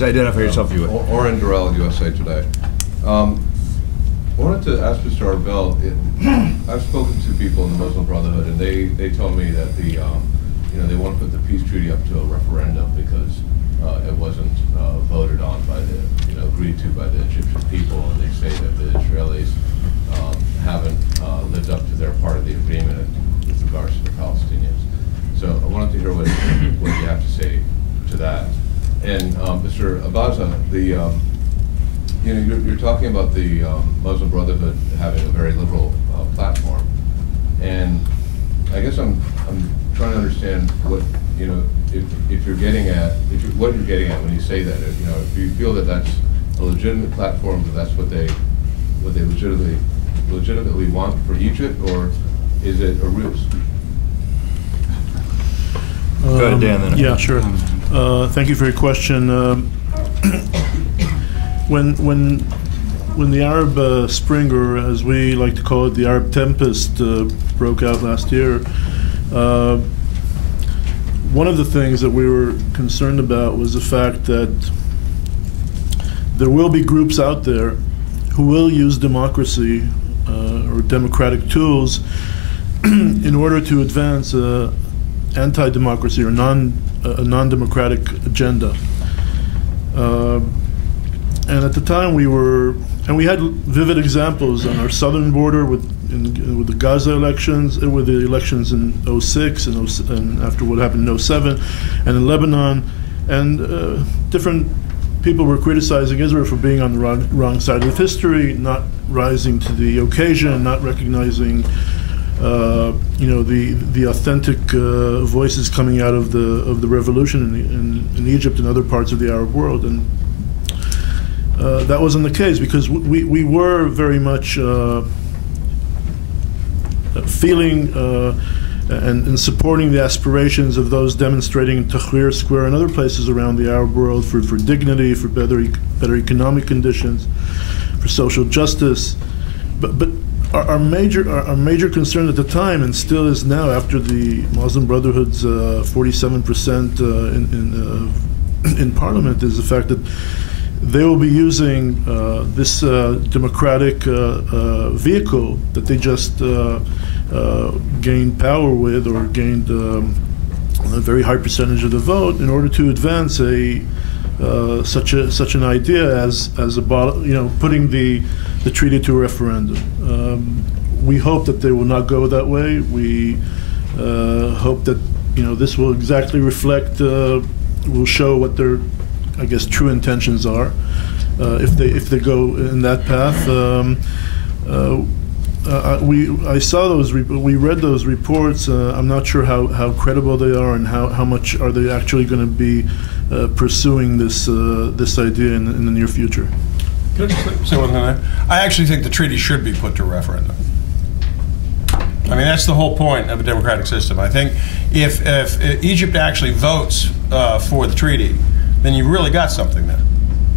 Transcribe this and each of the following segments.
Just identify yourself if you would. Oren Durrell, USA Today. I wanted to ask Mr. Arbell, I've spoken to people in the Muslim Brotherhood, and they told me that they want to put the peace treaty up to a referendum because it wasn't voted on by agreed to by the Egyptian people, and they say that the Israelis haven't lived up to their part of the agreement with regards to the Palestinians. So I wanted to hear what you have to say to that. And Mr. Abaza, you're talking about the Muslim Brotherhood having a very liberal platform, and I guess I'm trying to understand what if you're getting at what you're getting at when you say that. If you feel that that's a legitimate platform, that that's what they legitimately want for Egypt, or is it a ruse? Go ahead, Dan. Then. Yeah, sure. Thank you for your question. When the Arab Spring, or as we like to call it, the Arab Tempest, broke out last year, one of the things that we were concerned about was the fact that there will be groups out there who will use democracy or democratic tools in order to advance anti-democracy or a non-democratic agenda. And at the time we had vivid examples on our southern border with the Gaza elections, with the elections in '06 and after what happened in '07, and in Lebanon, and different people were criticizing Israel for being on the wrong side of history, not rising to the occasion, not recognizing the authentic voices coming out of the revolution in Egypt and other parts of the Arab world, and that wasn't the case, because we were very much feeling and supporting the aspirations of those demonstrating in Tahrir Square and other places around the Arab world for dignity, for better economic conditions, for social justice, but our major concern at the time, and still is now after the Muslim Brotherhood's 47% in Parliament, is the fact that they will be using this democratic vehicle that they just gained power with, or gained a very high percentage of the vote, in order to advance such an idea as putting the treaty to a referendum. We hope that they will not go that way. We hope that this will exactly reflect, will show what their, I guess, true intentions are, if they go in that path. We read those reports. I'm not sure how credible they are, and how much are they actually going to be pursuing this idea in the near future. Can I just say one thing on that? I actually think the treaty should be put to referendum. I mean, that's the whole point of a democratic system. I think if Egypt actually votes for the treaty, then you've really got something there.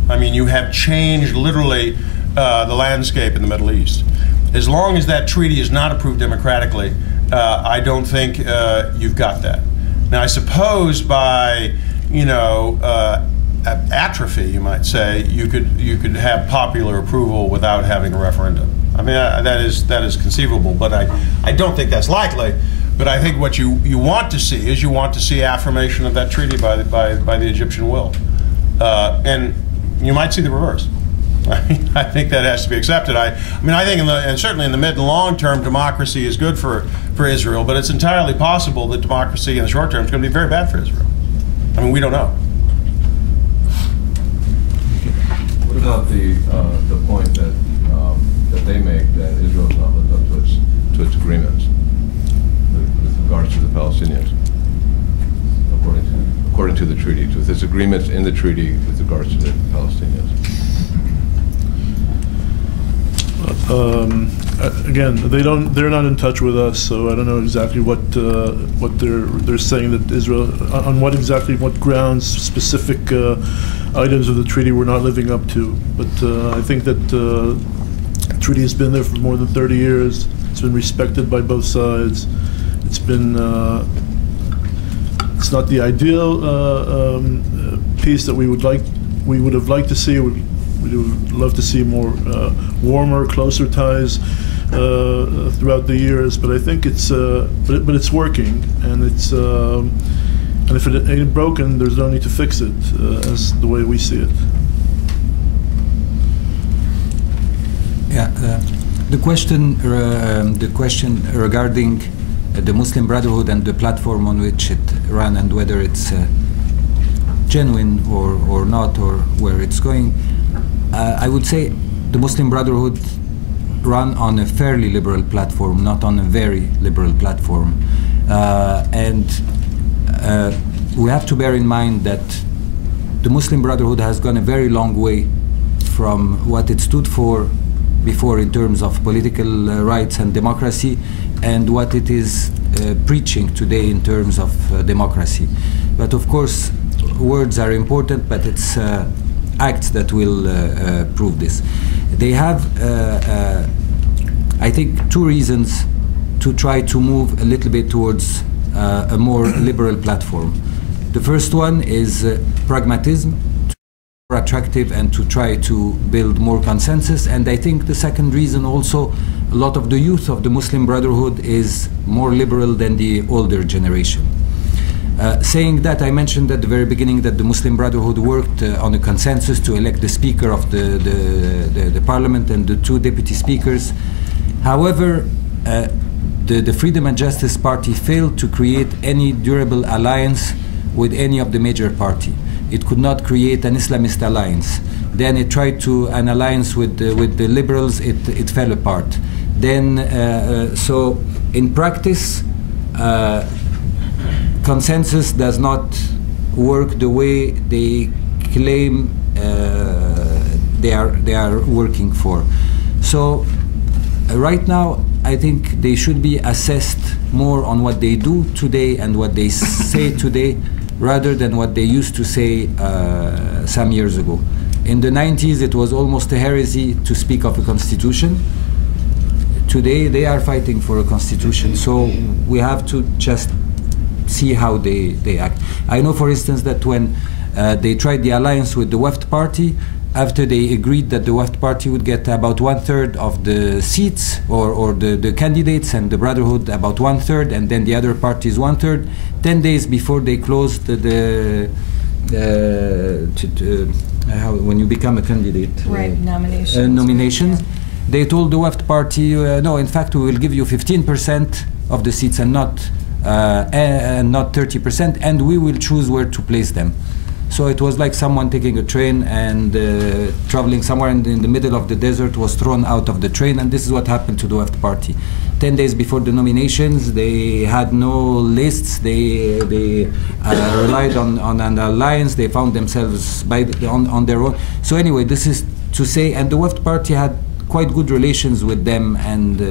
I mean, you have changed literally the landscape in the Middle East. As long as that treaty is not approved democratically, I don't think you've got that. Now, I suppose by atrophy, you might say, you could have popular approval without having a referendum. I mean, that is conceivable, but I don't think that's likely. But I think what you want to see is affirmation of that treaty by the Egyptian will, and you might see the reverse. I think that has to be accepted. I think and certainly in the mid and long term, democracy is good for Israel, but it's entirely possible that democracy in the short term is going to be very bad for Israel. I mean, we don't know. What about the point that they make, that Israel has not lived up to its agreements with regards to the Palestinians, according to the treaty, with its agreements in the treaty with regards to the Palestinians? Again, they're not in touch with us, so I don't know exactly what they're saying that Israel, on what grounds, specific items of the treaty we're not living up to. But I think that the treaty has been there for more than 30 years. It's been respected by both sides. It's been it's not the ideal peace that we would like we would have liked to see. We would love to see more warmer, closer ties throughout the years. But I think it's but it's working, and it's and if it ain't broken, there's no need to fix it, as the way we see it. Yeah, the question regarding the Muslim Brotherhood and the platform on which it ran, and whether it's genuine or not, or where it's going, I would say the Muslim Brotherhood run on a fairly liberal platform, not on a very liberal platform. And we have to bear in mind that the Muslim Brotherhood has gone a very long way from what it stood for before in terms of political rights and democracy, and what it is preaching today in terms of democracy. But of course, words are important, but it's acts that will prove this. They have, I think, two reasons to try to move a little bit towards a more liberal platform. The first one is pragmatism, more attractive, and to try to build more consensus. And I think the second reason also, a lot of the youth of the Muslim Brotherhood is more liberal than the older generation. Saying that, I mentioned at the very beginning that the Muslim Brotherhood worked on a consensus to elect the Speaker of the Parliament and the two deputy speakers. However, the Freedom and Justice Party failed to create any durable alliance with any of the major parties. It could not create an Islamist alliance. Then it tried to an alliance with the liberals. It fell apart. Then, so in practice, consensus does not work the way they claim they are working for. So right now, I think they should be assessed more on what they do today and what they say today, rather than what they used to say some years ago. In the 90s, it was almost a heresy to speak of a constitution. Today, they are fighting for a constitution, so we have to just see how they act. I know, for instance, that when they tried the alliance with the Wafd Party, after they agreed that the Wafd Party would get about 1/3 of the seats, or the candidates, and the Brotherhood about 1/3, and then the other parties 1/3, 10 days before they closed when you become a candidate. Right, nominations. They told the Wafd Party, no, in fact, we will give you 15% of the seats and not 30%, and we will choose where to place them. So it was like someone taking a train and traveling somewhere in the middle of the desert, was thrown out of the train, and this is what happened to the Wafd Party. 10 days before the nominations, they had no lists. They relied on an alliance. They found themselves on their own. So anyway, this is to say, and the Wafd Party had quite good relations with them, and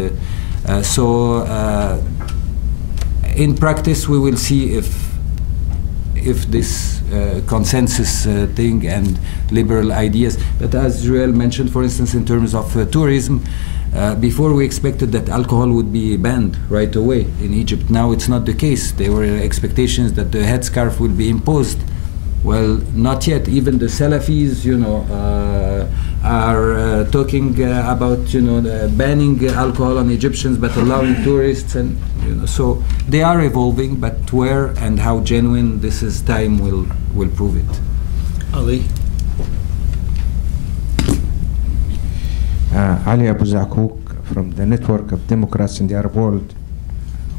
in practice, we will see if this consensus thing and liberal ideas. But as Reuel mentioned, for instance, in terms of tourism, before we expected that alcohol would be banned right away in Egypt. Now it's not the case. There were expectations that the headscarf will be imposed. Well, not yet. Even the Salafis, are talking about, banning alcohol on Egyptians, but allowing tourists, and so they are evolving. But where and how genuine, this is time will prove it. Ali. Ali Abaza from the Network of Democrats in the Arab World,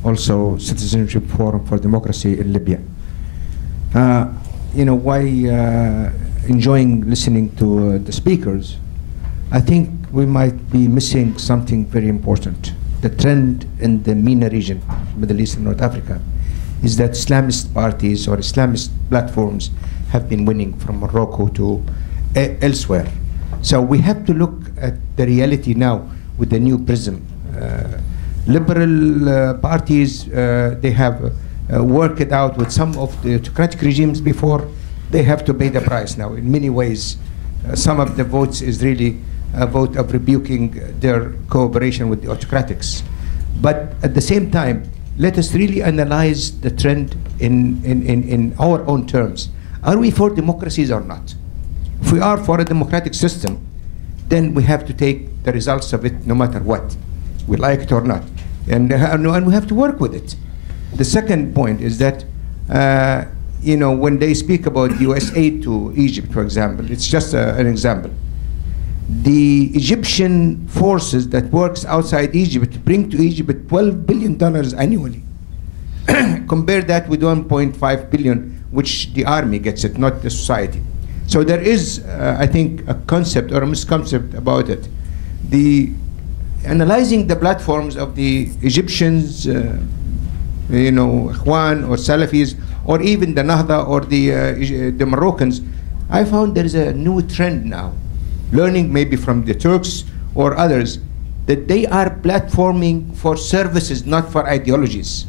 also Citizenship Forum for Democracy in Libya. Why enjoying listening to the speakers, I think we might be missing something very important. The trend in the MENA region, Middle East and North Africa, is that Islamist parties or Islamist platforms have been winning from Morocco to elsewhere. So we have to look at the reality now with the new prism. Liberal parties, they have work it out with some of the autocratic regimes before. They have to pay the price now. In many ways, some of the votes is really a vote of rebuking their cooperation with the autocratics. But at the same time, let us really analyze the trend in our own terms. Are we for democracies or not? If we are for a democratic system, then we have to take the results of it no matter what, we like it or not. And we have to work with it. The second point is that, you know, when they speak about US aid to Egypt, for example, it's just an example. The Egyptian forces that works outside Egypt bring to Egypt $12 billion annually. Compare that with 1.5 billion, which the army gets it, not the society. So there is, I think, a concept or a misconcept about it. Analyzing the platforms of the Egyptians, you know, Ikhwan or Salafis, or even the Nahda or the Moroccans, I found there is a new trend now, learning maybe from the Turks or others, that they are platforming for services, not for ideologies.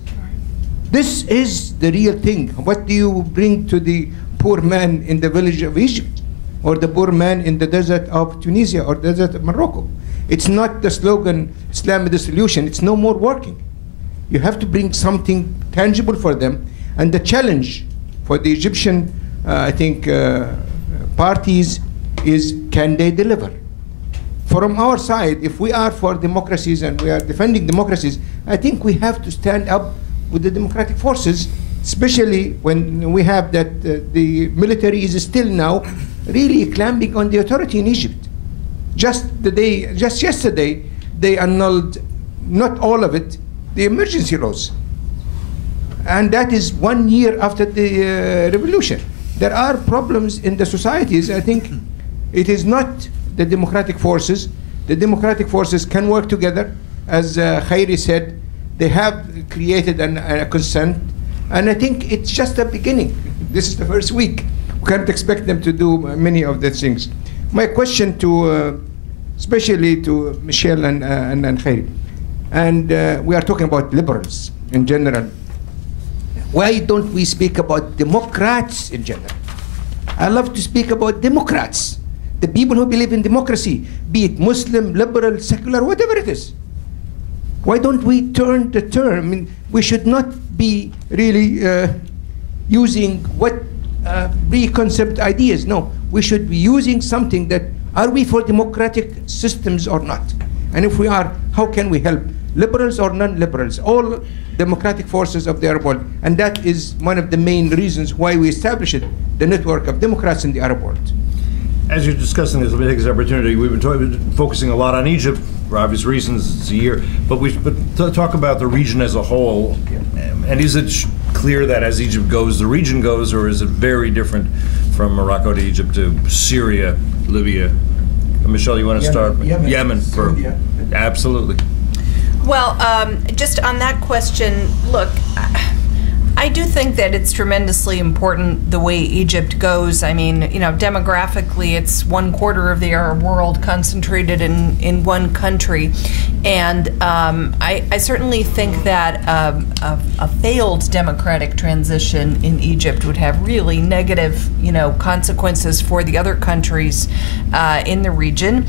This is the real thing. What do you bring to the poor man in the village of Egypt, or the poor man in the desert of Tunisia or desert of Morocco? It's not the slogan, Islam is the solution. It's no more working. You have to bring something tangible for them. And the challenge for the Egyptian, I think, parties is, can they deliver? From our side, if we are for democracies and we are defending democracies, I think we have to stand up with the democratic forces, especially when we have that the military is still now really clamping on the authority in Egypt. Just yesterday, they annulled, not all of it, the emergency laws. And that is 1 year after the revolution. There are problems in the societies. I think it is not the democratic forces. The democratic forces can work together. As Khairi said, they have created a consent. And I think it's just the beginning. This is the first week. We can't expect them to do many of the things. My question to, especially to Michele and Khairi, and we are talking about liberals in general. Why don't we speak about Democrats in general? I love to speak about Democrats, the people who believe in democracy, be it Muslim, liberal, secular, whatever it is. Why don't we turn the term? I mean, we should not be really using what preconceived ideas. No, we should be using something that, are we for democratic systems or not? And if we are, how can we help? Liberals or non-liberals, all democratic forces of the Arab world. And that is one of the main reasons why we established the network of Democrats in the Arab world. As you're discussing this, let me take this opportunity. We've been focusing a lot on Egypt for obvious reasons. It's a year, but talk about the region as a whole. And is it clear that as Egypt goes, the region goes, or is it very different from Morocco to Egypt to Syria, Libya? Michele, you want to start? Yemen. Absolutely. Well, just on that question, look, I do think that it's tremendously important the way Egypt goes. I mean, you know, demographically, it's 1/4 of the Arab world concentrated in one country. And I certainly think that a failed democratic transition in Egypt would have really negative, you know, consequences for the other countries in the region.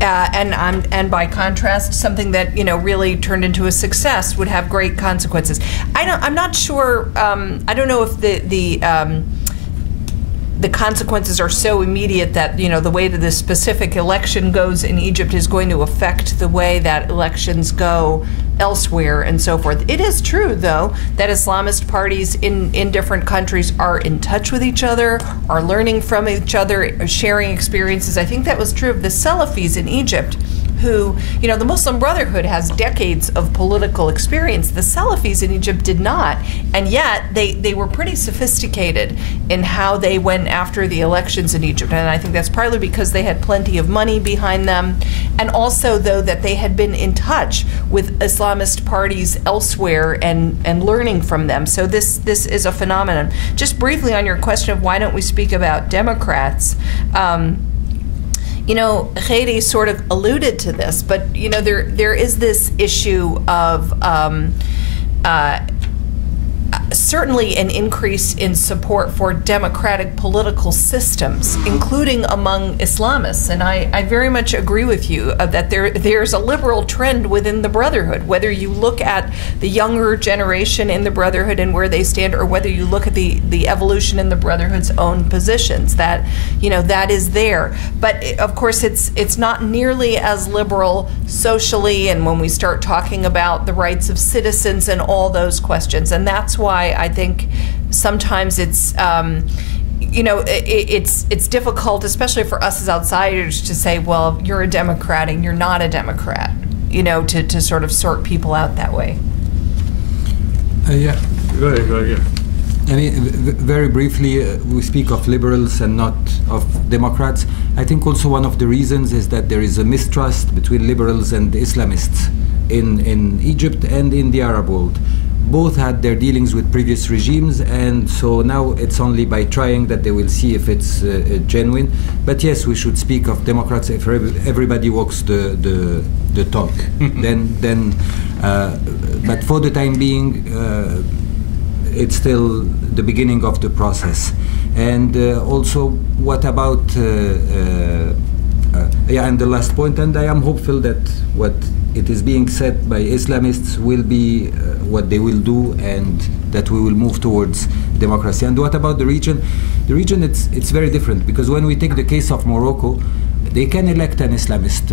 And by contrast, something that, you know, really turned into a success would have great consequences. I'm not sure. I don't know if the consequences are so immediate that, you know, the way that this specific election goes in Egypt is going to affect the way that elections go elsewhere and so forth. It is true, though, that Islamist parties in different countries are in touch with each other, are learning from each other, sharing experiences. I think that was true of the Salafis in Egypt, who, you know, the Muslim Brotherhood has decades of political experience. The Salafis in Egypt did not, and yet they were pretty sophisticated in how they went after the elections in Egypt. And I think that's partly because they had plenty of money behind them, and also, though, that they had been in touch with Islamist parties elsewhere and learning from them. So this is a phenomenon. Just briefly on your question of why don't we speak about Democrats, you know, Khairi sort of alluded to this, but, you know, there is this issue of certainly an increase in support for democratic political systems, including among Islamists. And I very much agree with you that there's a liberal trend within the Brotherhood, whether you look at the younger generation in the Brotherhood and where they stand, or whether you look at the evolution in the Brotherhood's own positions, that, you know, that is there. But of course, it's not nearly as liberal socially, and when we start talking about the rights of citizens and all those questions. And that's why I think sometimes it's, you know, it's difficult, especially for us as outsiders, to say, well, you're a Democrat and you're not a Democrat, you know, to sort of sort people out that way. Yeah. Go ahead, yeah. I mean, very briefly, we speak of liberals and not of Democrats. I think also one of the reasons is that there is a mistrust between liberals and Islamists in Egypt and in the Arab world. Both had their dealings with previous regimes, and so now it's only by trying that they will see if it's genuine. But yes, we should speak of Democrats if everybody walks the talk. But for the time being, it's still the beginning of the process. And also, what about, yeah, and the last point, and I am hopeful that what it is being said by Islamists will be what they will do, and that we will move towards democracy. And what about the region? The region, it's very different, because when we take the case of Morocco, they can elect an Islamist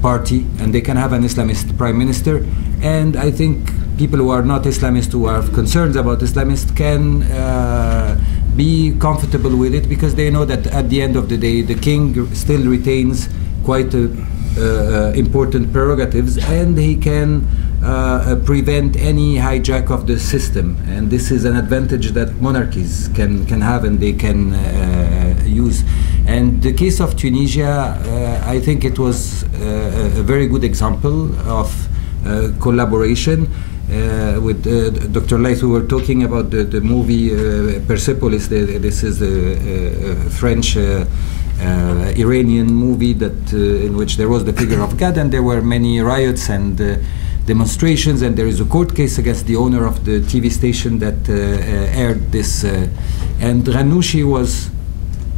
party, and they can have an Islamist prime minister, and I think people who are not Islamists, who have concerns about Islamists, can be comfortable with it, because they know that at the end of the day, the king still retains quite important prerogatives, and he can prevent any hijack of the system. And this is an advantage that monarchies can have, and they can use. And the case of Tunisia, I think it was a very good example of collaboration. With Dr. Leith, we were talking about the movie Persepolis. This is the French Iranian movie that in which there was the figure of God, and there were many riots and demonstrations, and there is a court case against the owner of the TV station that aired this. And Ghannouchi was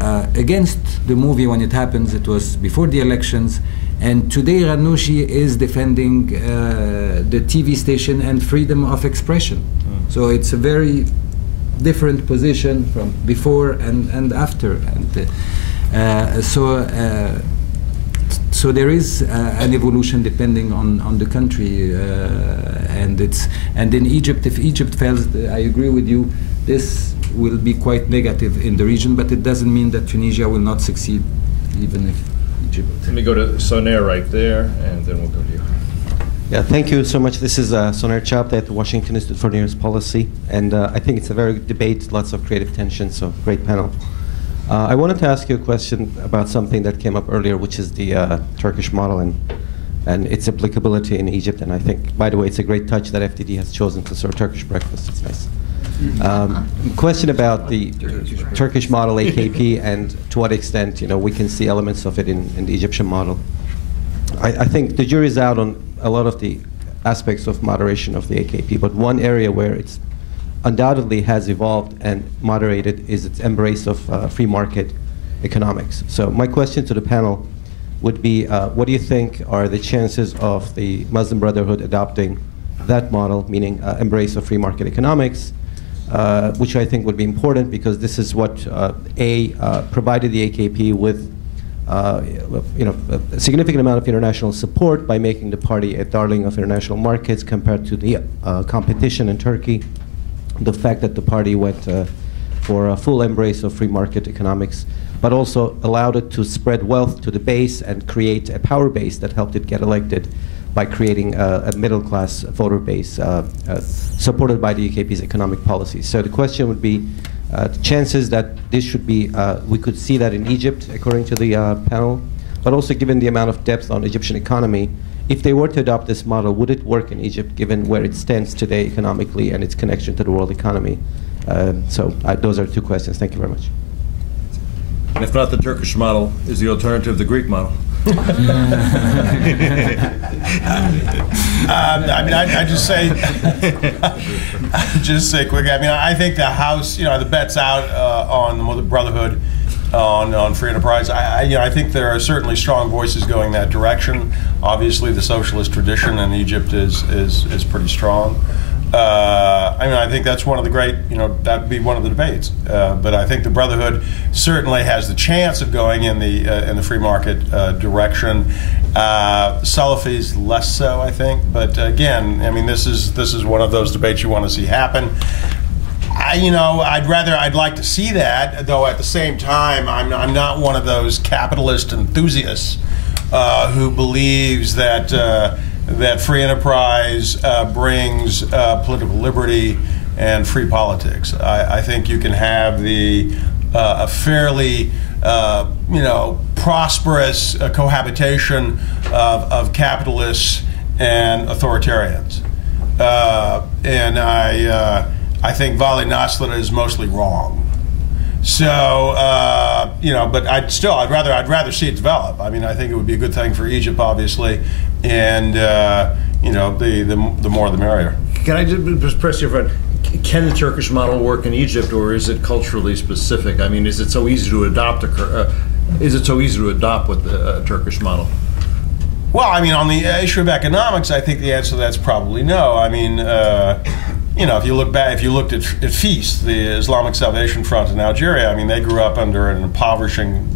against the movie when it happens. It was before the elections. And today Ghannouchi is defending the TV station and freedom of expression. So it's a very different position from before and after. And so there is an evolution depending on the country. And in Egypt, if Egypt fails, I agree with you, this will be quite negative in the region, but it doesn't mean that Tunisia will not succeed, even if Egypt. Let me go to Sonair right there, and then we'll go to you. Yeah, thank you so much. This is Sonair Chapta at the Washington Institute for Near East Policy, and I think it's a very good debate, lots of creative tension, so great panel. I wanted to ask you a question about something that came up earlier, which is the Turkish model and its applicability in Egypt. And I think, by the way, it's a great touch that FDD has chosen to serve Turkish breakfast. It's nice. Question about the Turkish model, AKP, and to what extent, you know, we can see elements of it in the Egyptian model. I think the jury's out on a lot of the aspects of moderation of the AKP, but one area where it's undoubtedly has evolved and moderated is its embrace of free market economics. So my question to the panel would be, what do you think are the chances of the Muslim Brotherhood adopting that model, meaning embrace of free market economics, which I think would be important because this is what provided the AKP with a significant amount of international support by making the party a darling of international markets compared to the competition in Turkey. The fact that the party went for a full embrace of free market economics, but also allowed it to spread wealth to the base and create a power base that helped it get elected by creating a middle-class voter base supported by the AKP's economic policies. So the question would be, the chances that this should be, we could see that in Egypt, according to the panel, but also given the amount of depth on Egyptian economy, if they were to adopt this model, would it work in Egypt, given where it stands today economically and its connection to the world economy? So those are two questions. Thank you very much. And if not the Turkish model, is the alternative the Greek model? I mean, I just say, quickly. I mean, I think the House, the bet's out on the Brotherhood, on free enterprise. I think there are certainly strong voices going that direction. Obviously, the socialist tradition in Egypt is pretty strong. I mean, I think that's one of the great, that'd be one of the debates. But I think the Brotherhood certainly has the chance of going in the free market direction. Salafis less so, I think. But again, I mean, this is one of those debates you want to see happen. I'd like to see that, though. At the same time, I'm not one of those capitalist enthusiasts who believes that that free enterprise brings political liberty and free politics. I think you can have a fairly prosperous cohabitation of capitalists and authoritarians, and I think Vali Nasrallah is mostly wrong. So but I'd rather see it develop. I mean, I think it would be a good thing for Egypt, obviously, and the more the merrier. Can I just press you for? Can the Turkish model work in Egypt, or is it culturally specific? I mean, is it so easy to adopt what the Turkish model? Well, I mean, on the issue of economics, I think the answer to that's probably no. I mean, if you looked at FIS, the Islamic Salvation Front in Algeria, I mean, they grew up under an impoverishing,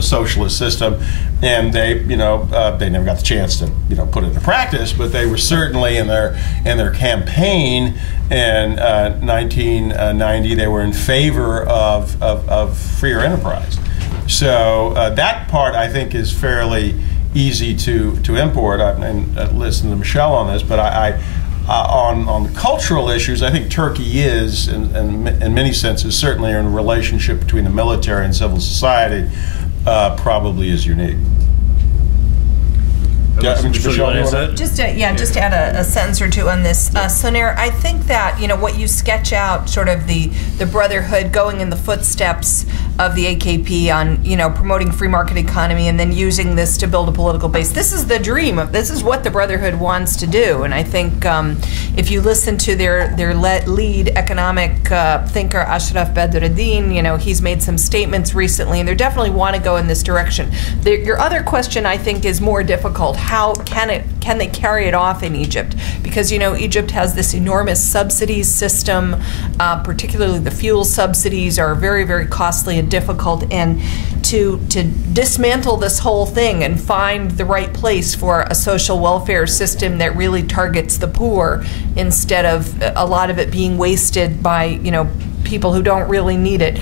socialist system, and they never got the chance to, put it into practice, but they were certainly in their campaign in 1990, they were in favor of freer enterprise. So that part, I think, is fairly easy to import. And listen to Michele on this, but on the cultural issues, I think Turkey is, in many senses, certainly in a relationship between the military and civil society, probably is unique. Yeah, Just to add a sentence or two on this, Soner, I think that what you sketch out, sort of the Brotherhood going in the footsteps of the AKP on promoting free market economy and then using this to build a political base. This is the dream of. This is what the Brotherhood wants to do, and I think if you listen to their lead economic thinker Ashraf Badruddin, he's made some statements recently, and they definitely want to go in this direction. Your other question, I think, is more difficult. How can they carry it off in Egypt? Because Egypt has this enormous subsidies system, particularly the fuel subsidies are very, very costly and difficult, and to dismantle this whole thing and find the right place for a social welfare system that really targets the poor instead of a lot of it being wasted by people who don't really need it.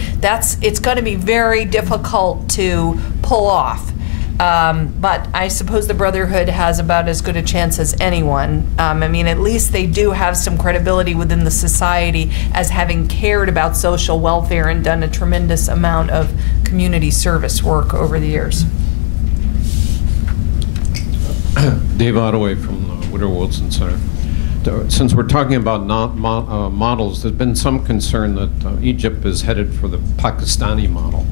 It's going to be very difficult to pull off. But I suppose the Brotherhood has about as good a chance as anyone. I mean, at least they do have some credibility within the society as having cared about social welfare and done a tremendous amount of community service work over the years. Dave Ottaway from the Woodrow Wilson Center. Since we're talking about models, there's been some concern that Egypt is headed for the Pakistani model.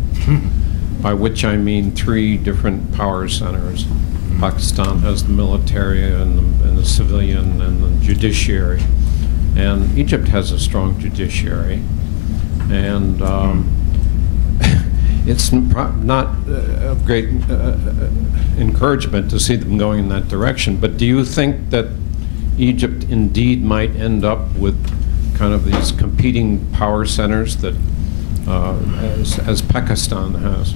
By which I mean 3 different power centers. Pakistan has the military and the civilian and the judiciary. And Egypt has a strong judiciary. And it's not of great encouragement to see them going in that direction. But do you think that Egypt indeed might end up with kind of these competing power centers that as Pakistan has?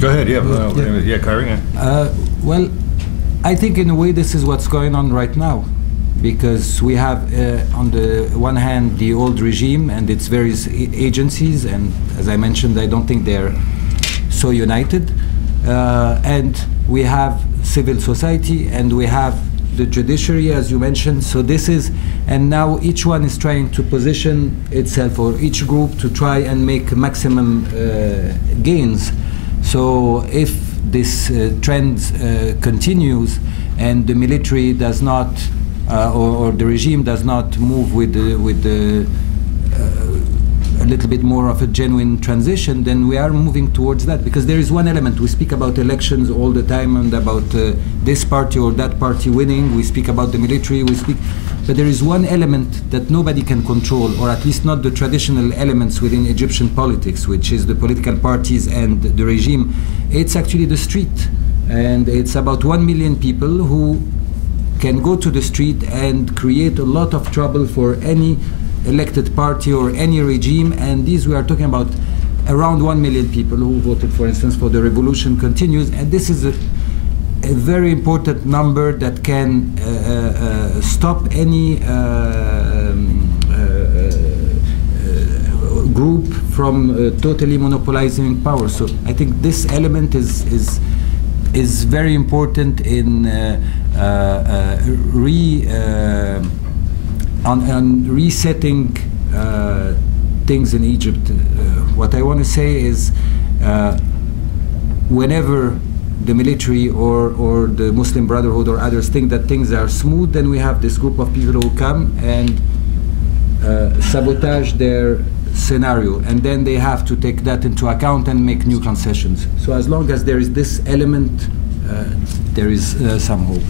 Go ahead, Khairi. Well, I think in a way this is what's going on right now, because we have on the one hand the old regime and its various agencies, and as I mentioned, I don't think they're so united, and we have civil society and we have the judiciary, as you mentioned. So this is, and now each one is trying to position itself, or each group to try and make maximum gains. So if this trend continues and the military does not, or the regime does not move with an little bit more of a genuine transition, then we are moving towards that. Because there is one element. We speak about elections all the time and about this party or that party winning. We speak about the military. But there is one element that nobody can control, or at least not the traditional elements within Egyptian politics, which is the political parties and the regime. It's actually the street. And it's about 1 million people who can go to the street and create a lot of trouble for any elected party or any regime. And these, we are talking about around 1 million people who voted, for instance, for the revolution continues. And this is a very important number that can stop any group from totally monopolizing power. So I think this element is very important in resetting things in Egypt. What I want to say is whenever the military or the Muslim Brotherhood or others think that things are smooth, then we have this group of people who come and sabotage their scenario, and then they have to take that into account and make new concessions. So as long as there is this element, there is some hope.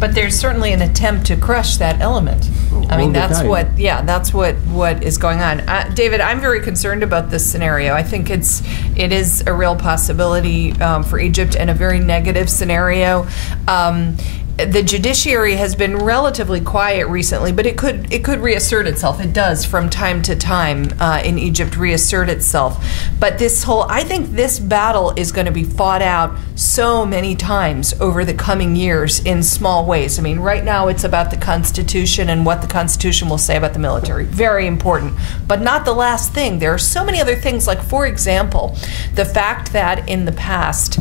But there's certainly an attempt to crush that element. I mean, that's time. that's what is going on. David, I'm very concerned about this scenario. I think it is a real possibility for Egypt, and a very negative scenario. The judiciary has been relatively quiet recently, but it could reassert itself. It does from time to time in Egypt reassert itself. But I think this battle is going to be fought out so many times over the coming years in small ways. I mean, right now it's about the Constitution and what the Constitution will say about the military. Very important, but not the last thing. There are so many other things, like, for example, the fact that in the past,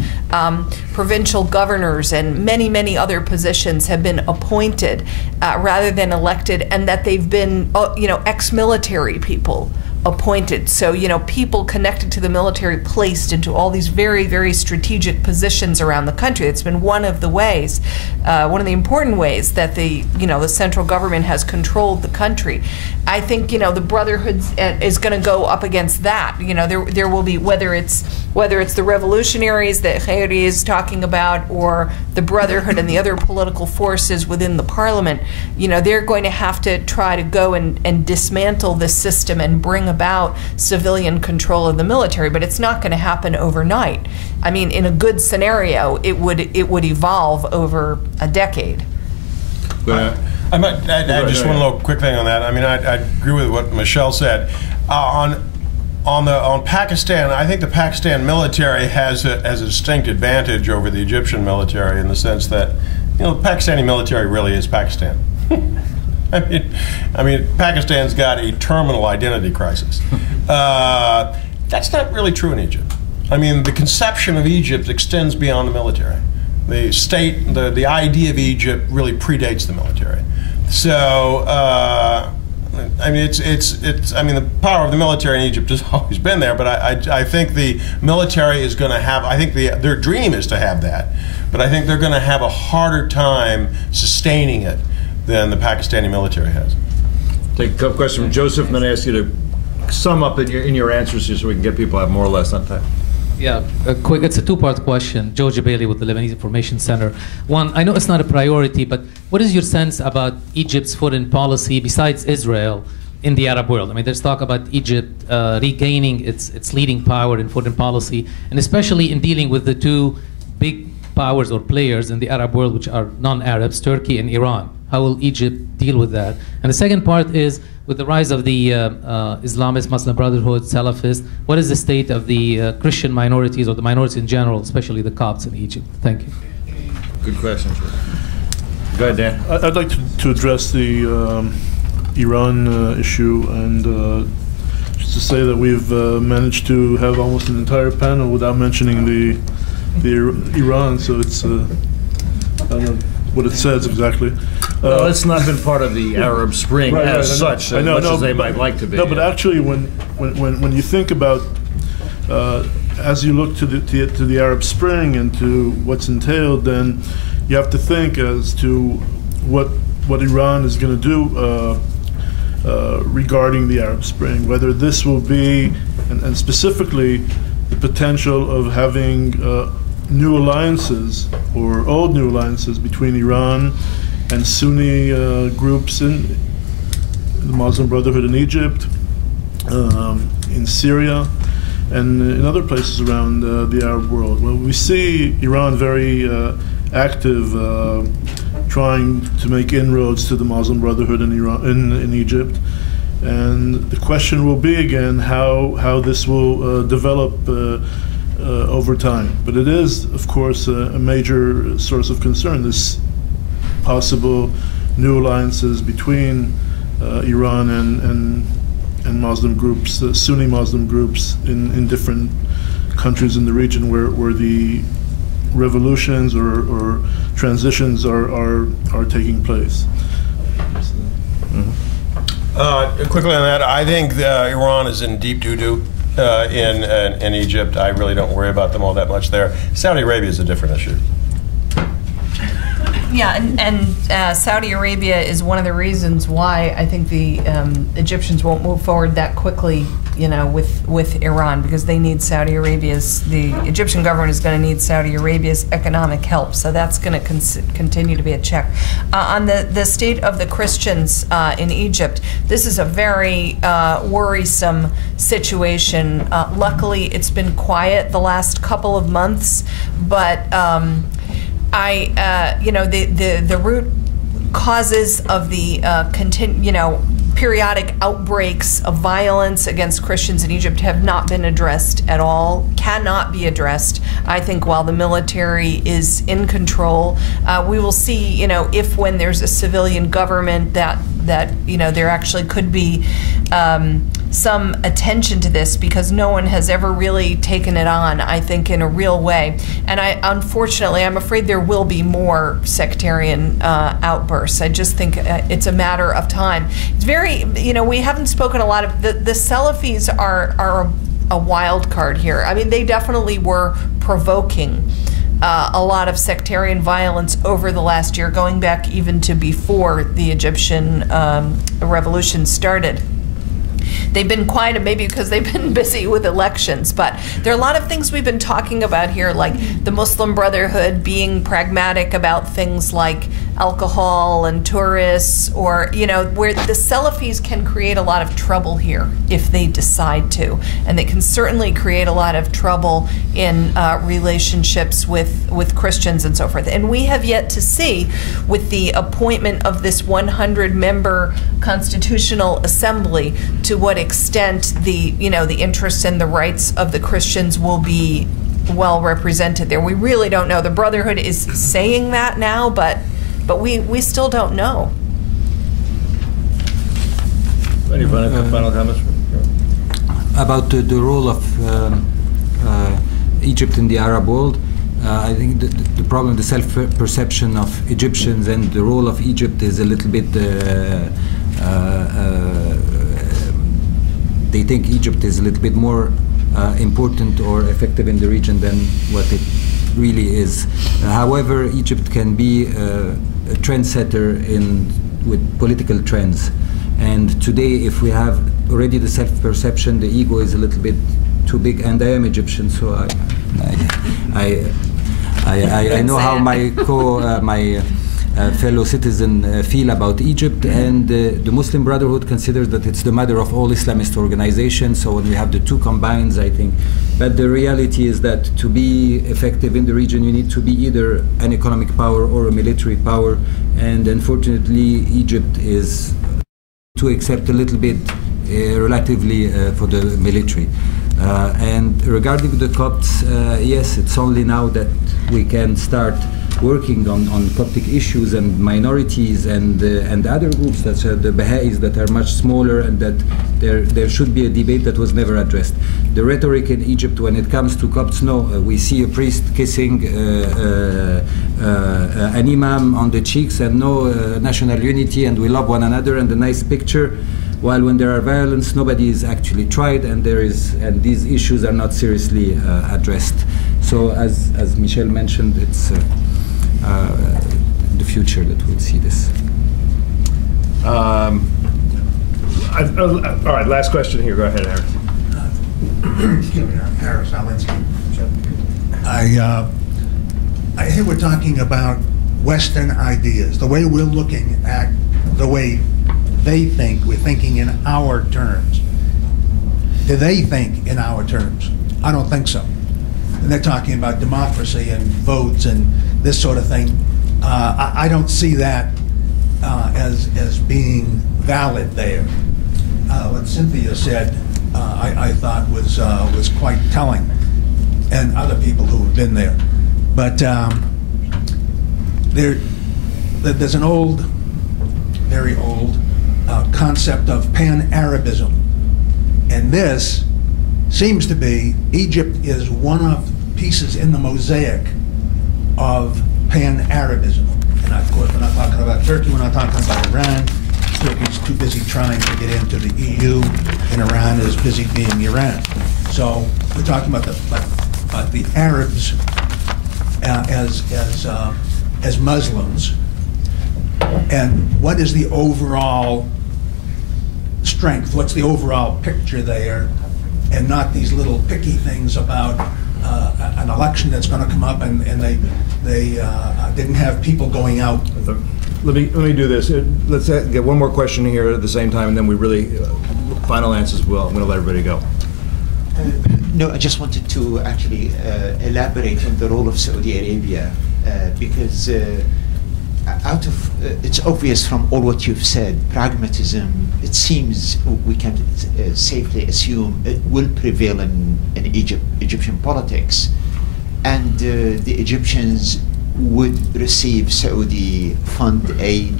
provincial governors and many other positions have been appointed rather than elected, and that they've been, ex-military people appointed. So, people connected to the military placed into all these very strategic positions around the country. It's been one of the ways, one of the important ways that the central government has controlled the country. I think, the Brotherhood is going to go up against that. There will be, whether it's the revolutionaries that Khairi is talking about, or the Brotherhood and the other political forces within the parliament, they're going to have to try to go and dismantle this system and bring about civilian control of the military. But it's not going to happen overnight. I mean, in a good scenario, it would evolve over a decade. I might add just one little quick thing on that. I mean, I agree with what Michele said. On Pakistan, I think the Pakistan military has a distinct advantage over the Egyptian military, in the sense that, the Pakistani military really is Pakistan. I mean, Pakistan's got a terminal identity crisis. That's not really true in Egypt. I mean, the conception of Egypt extends beyond the military. The state, the idea of Egypt really predates the military. So, I mean, I mean, the power of the military in Egypt has always been there, but I think the military is going to have, I think their dream is to have that, but I think they're going to have a harder time sustaining it than the Pakistani military has. Take a couple questions from Joseph, and then I ask you to sum up in your answers here so we can get people to have more or less on time. Yeah, it's a two-part question. Georgia Bailey with the Lebanese Information Center. One, I know it's not a priority, but what is your sense about Egypt's foreign policy besides Israel in the Arab world? I mean, there's talk about Egypt regaining its leading power in foreign policy, and especially in dealing with the two big powers or players in the Arab world, which are non-Arabs, Turkey and Iran. How will Egypt deal with that? And the second part is, with the rise of the Islamist, Muslim Brotherhood, Salafists, what is the state of the Christian minorities, or the minorities in general, especially the Copts in Egypt? Thank you. Good question. Go ahead, Dan. I'd like to address the Iran issue, and just to say that we've managed to have almost an entire panel without mentioning the Iran, so it's, I don't know what it says exactly. Well, it's not been part of the Arab Spring as such, as much as they might like to be. No, but actually, when you think about, as you look to the Arab Spring and to what's entailed, then you have to think as to what Iran is going to do regarding the Arab Spring, whether this will be, and specifically the potential of having new alliances or old new alliances between Iran and Sunni groups in the Muslim Brotherhood in Egypt, in Syria, and in other places around the Arab world. Well, we see Iran very active, trying to make inroads to the Muslim Brotherhood in Egypt. And the question will be again how this will develop over time. But it is, of course, a major source of concern, this possible new alliances between Iran and Muslim groups, Sunni Muslim groups in different countries in the region where the revolutions or transitions are taking place. Quickly on that, I think Iran is in deep doo-doo in Egypt. I really don't worry about them all that much there. Saudi Arabia is a different issue. Yeah, and Saudi Arabia is one of the reasons why I think the Egyptians won't move forward that quickly, with Iran, because they need the Egyptian government is going to need Saudi Arabia's economic help. So that's going to continue to be a check. On the state of the Christians in Egypt, this is a very worrisome situation. Luckily, it's been quiet the last couple of months, but the root causes of the periodic outbreaks of violence against Christians in Egypt have not been addressed at all, cannot be addressed, I think, while the military is in control. We will see, if when there's a civilian government that there actually could be some attention to this, because no one has ever really taken it on, I think, in a real way. And unfortunately, I'm afraid there will be more sectarian outbursts. I just think it's a matter of time. It's very, we haven't spoken a lot of, the Salafis are a wild card here. I mean, they definitely were provoking a lot of sectarian violence over the last year, going back even to before the Egyptian revolution started. They've been quiet, maybe because they've been busy with elections, but there are a lot of things we've been talking about here, like the Muslim Brotherhood being pragmatic about things like alcohol and tourists, or, where the Salafis can create a lot of trouble here if they decide to. And they can certainly create a lot of trouble in relationships with Christians and so forth. And we have yet to see, with the appointment of this 100-member Constitutional Assembly, to what extent the interests and the rights of the Christians will be well represented there. We really don't know. The Brotherhood is saying that now, but we still don't know. Any final comments? About the role of Egypt in the Arab world, I think the problem, the self-perception of Egyptians and the role of Egypt is a little bit, they think Egypt is a little bit more important or effective in the region than what it really is. However, Egypt can be a trendsetter with political trends. And today, if we have already the self-perception, the ego is a little bit too big. And I am Egyptian, so I know how my fellow citizens feel about Egypt, and the Muslim Brotherhood considers that it's the mother of all Islamist organizations. So when we have the two combined, I think. But the reality is that to be effective in the region, you need to be either an economic power or a military power. And unfortunately, Egypt is to accept a little bit, relatively, for the military. And regarding the Copts, yes, it's only now that we can start working on Coptic issues and minorities and other groups, such as the Baha'is, that are much smaller, and that there should be a debate that was never addressed. The rhetoric in Egypt when it comes to Copts, no, we see a priest kissing an imam on the cheeks, and no national unity, and we love one another, and a nice picture. While when there are violence, nobody is actually tried, and these issues are not seriously addressed. So, as Michele mentioned, it's the future that we'll see this. All right, last question here. Go ahead, Aaron. Harris, I hear we're talking about Western ideas, the way we're looking at the way they think. We're thinking in our terms. Do they think in our terms? I don't think so. And they're talking about democracy and votes and this sort of thing. I don't see that as being valid there. What Cynthia said, I thought was quite telling, and other people who have been there. But there's an old, very old concept of pan-Arabism, and this seems to be Egypt is one of the pieces in the mosaic of pan-Arabism. And of course, we're not talking about Turkey, we're not talking about Iran. Turkey's too busy trying to get into the EU, and Iran is busy being Iran. So we're talking about the Arabs as Muslims. And what is the overall strength? What's the overall picture there? And not these little picky things about an election that's going to come up, and they didn't have people going out. Let me do this. Let's get one more question here at the same time, and then we really final answers. Well, I'm going to let everybody go. No, I just wanted to actually elaborate on the role of Saudi Arabia because it's obvious from all what you've said, pragmatism, it seems we can safely assume it will prevail in Egyptian politics. And the Egyptians would receive Saudi fund aid.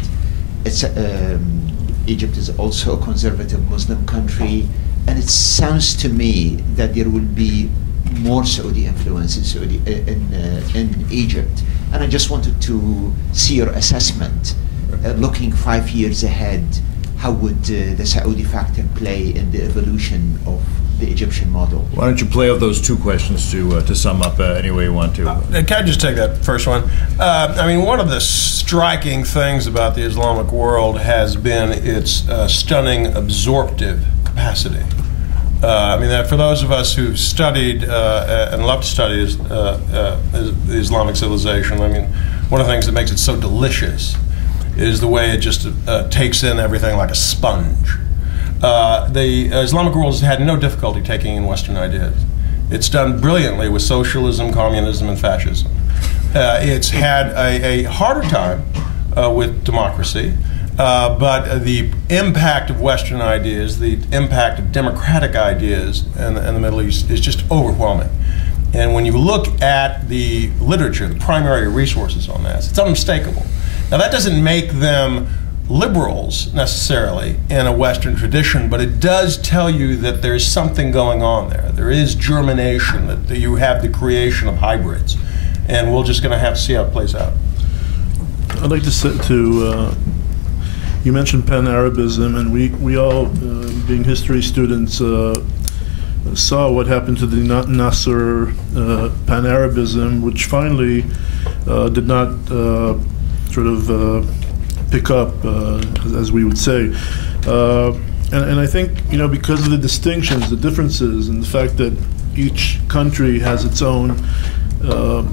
Egypt is also a conservative Muslim country, and it sounds to me that there will be more Saudi influence in Egypt. And I just wanted to see your assessment, looking 5 years ahead, how would the Saudi factor play in the evolution of the Egyptian model? Why don't you play out those two questions to sum up any way you want to? Can I just take that first one? I mean, one of the striking things about the Islamic world has been its stunning absorptive capacity. I mean, for those of us who've studied and love to study the Islamic civilization, I mean, one of the things that makes it so delicious is the way it just takes in everything like a sponge. The Islamic world has had no difficulty taking in Western ideas. It's done brilliantly with socialism, communism, and fascism. It's had a harder time with democracy. But the impact of Western ideas, the impact of democratic ideas in the Middle East is just overwhelming. And when you look at the literature, the primary resources on this, it's unmistakable. Now that doesn't make them liberals necessarily in a Western tradition, but it does tell you that there's something going on there. There is germination, that you have the creation of hybrids. And we're just going to have to see how it plays out. I'd like to say you mentioned pan-Arabism, and we all, being history students, saw what happened to the Nasser pan-Arabism, which finally did not sort of pick up, as we would say. And I think, you know, because of the distinctions, the differences, and the fact that each country has its own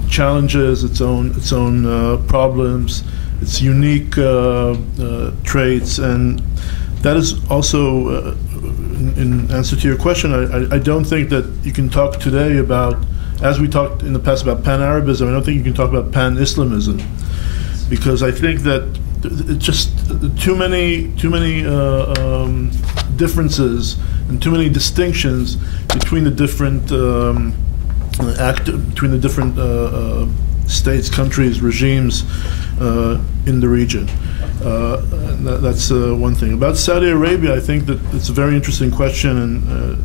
challenges, its own problems, its unique traits, and that is also, in answer to your question, I don't think that you can talk today about, as we talked in the past about pan-Arabism, I don't think you can talk about pan-Islamism, because I think that it's just too many differences and too many distinctions between the different states, countries, regimes in the region. That's one thing. About Saudi Arabia, I think that it's a very interesting question, and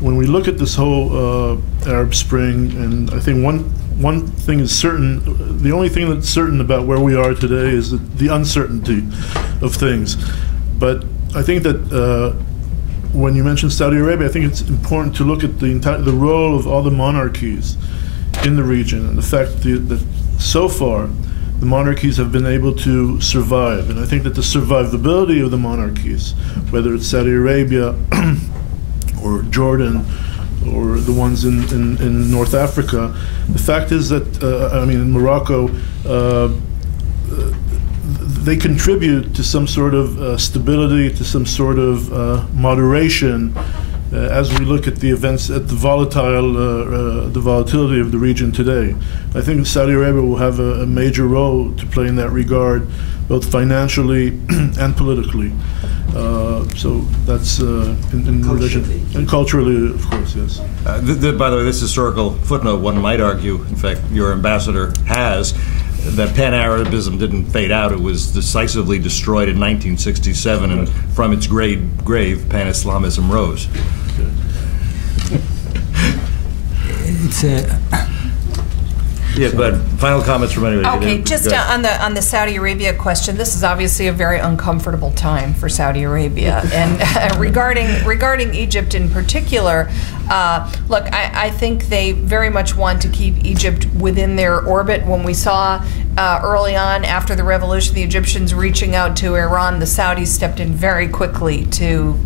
when we look at this whole Arab Spring, and I think one thing is certain, the only thing that's certain about where we are today is the uncertainty of things. But I think that when you mention Saudi Arabia, I think it's important to look at the role of all the monarchies in the region, and the fact that so far the monarchies have been able to survive. And I think that the survivability of the monarchies, whether it's Saudi Arabia or Jordan or the ones in North Africa, the fact is that, in Morocco, they contribute to some sort of stability, to some sort of moderation as we look at the events, at the volatility of the region today. I think Saudi Arabia will have a major role to play in that regard, both financially and politically. So that's in relation, and culturally, of course, yes. By the way, this historical footnote, one might argue, in fact, your ambassador has, that Pan-Arabism didn't fade out. It was decisively destroyed in 1967, and from its grave, Pan-Islamism rose. It's Yes, but final comments from anybody. Okay, just on the Saudi Arabia question, this is obviously a very uncomfortable time for Saudi Arabia. And regarding Egypt in particular, look, I think they very much want to keep Egypt within their orbit. When we saw early on after the revolution, the Egyptians reaching out to Iran, the Saudis stepped in very quickly to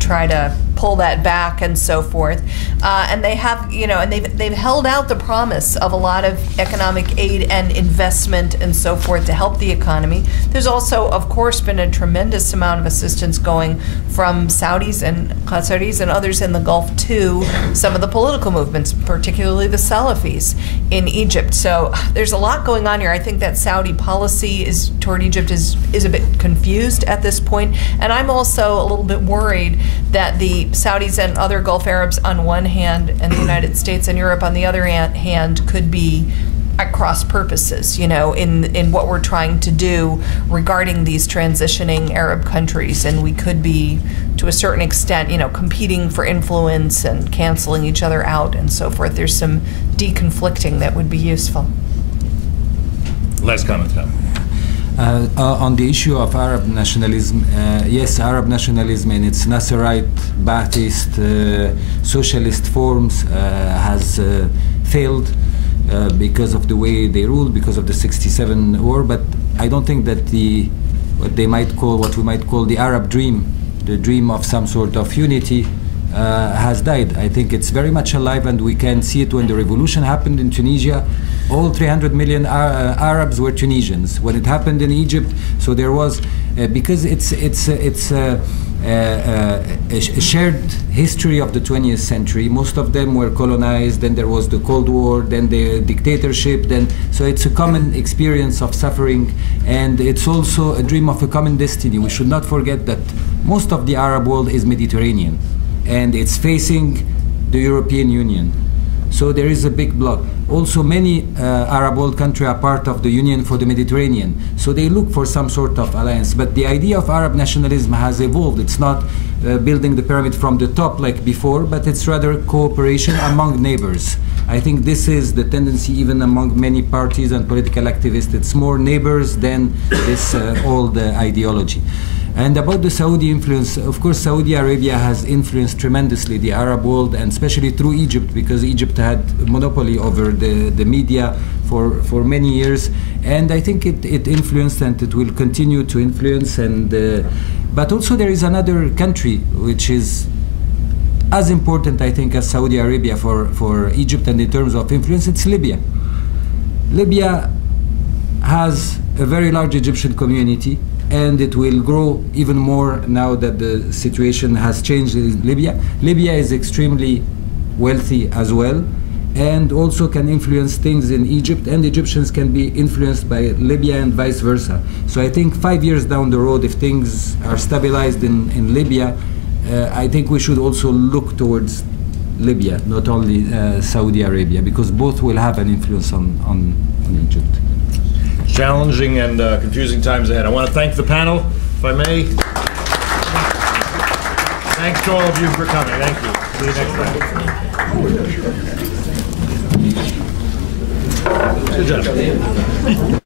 try to pull that back and so forth. And they have, and they've held out the promise of a lot of economic aid and investment and so forth to help the economy. There's also, of course, been a tremendous amount of assistance going from Saudis and Qataris and others in the Gulf to some of the political movements, particularly the Salafis in Egypt. So there's a lot going on here. I think that Saudi policy toward Egypt is a bit confused at this point. And I'm also a little bit worried that the Saudis and other Gulf Arabs on one hand and the United States and Europe on the other hand could be at cross purposes, in what we're trying to do regarding these transitioning Arab countries. And we could be, to a certain extent, competing for influence and canceling each other out and so forth. There's some deconflicting that would be useful. Last comment, Tom. On the issue of Arab nationalism, yes, Arab nationalism in its Nasserite, Ba'athist, socialist forms has failed because of the way they ruled, because of the '67 war. But I don't think that what we might call the Arab dream, the dream of some sort of unity, has died. I think it's very much alive, and we can see it when the revolution happened in Tunisia. All 300 million Arabs were Tunisians. When it happened in Egypt, so there was, because it's a shared history of the 20th century. Most of them were colonized, then there was the Cold War, then the dictatorship, so it's a common experience of suffering, and it's also a dream of a common destiny. We should not forget that most of the Arab world is Mediterranean, and it's facing the European Union. So there is a big bloc. Also, many Arab world countries are part of the Union for the Mediterranean. So they look for some sort of alliance. But the idea of Arab nationalism has evolved. It's not building the pyramid from the top like before, but it's rather cooperation among neighbors. I think this is the tendency even among many parties and political activists. It's more neighbors than this old ideology. And about the Saudi influence, of course, Saudi Arabia has influenced tremendously the Arab world, and especially through Egypt, because Egypt had a monopoly over the media for many years. And I think it influenced, and it will continue to influence. But also there is another country which is as important, I think, as Saudi Arabia for Egypt, and in terms of influence, it's Libya. Libya has a very large Egyptian community, and it will grow even more now that the situation has changed in Libya. Libya is extremely wealthy as well, and also can influence things in Egypt, and Egyptians can be influenced by Libya and vice versa. So I think 5 years down the road, if things are stabilized in Libya, I think we should also look towards Libya, not only Saudi Arabia, because both will have an influence on Egypt. Challenging and confusing times ahead. I want to thank the panel, if I may. Thanks to all of you for coming. Thank you. See you next time. Good job.